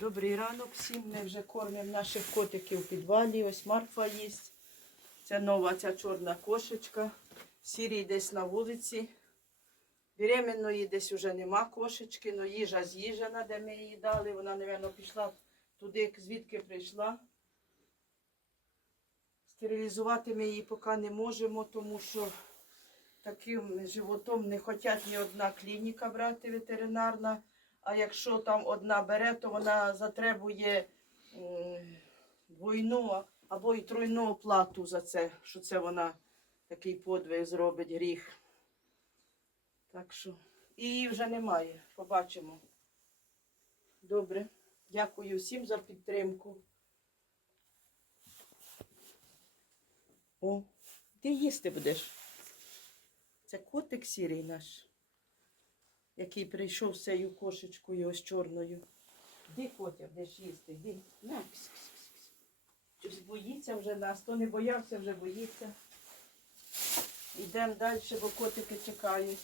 Добрий ранок всім. Ми вже кормимо наших котиків в підвалі. Ось Марфа їсть. Це нова ця чорна кошечка. Сірій десь на вулиці. Беременної десь вже нема кошечки, але їжа з'їжена, де ми її дали. Вона, мабуть, пішла туди, звідки прийшла. Стерилізувати ми її поки не можемо, тому що таким животом не хочуть ні одна клініка брати ветеринарна. А якщо там одна бере, то вона затребує двойну або й тройну оплату за це, що це вона такий подвиг зробить гріх. Так що і її вже немає. Побачимо. Добре. Дякую всім за підтримку. О, ти їсти будеш. Це котик сірий наш, який прийшов з цією кошечкою ось чорною. Де котя, будеш їсти? Де? На. Щось боїться вже нас, то не боявся, вже боїться. Йдемо далі, бо котики чекають.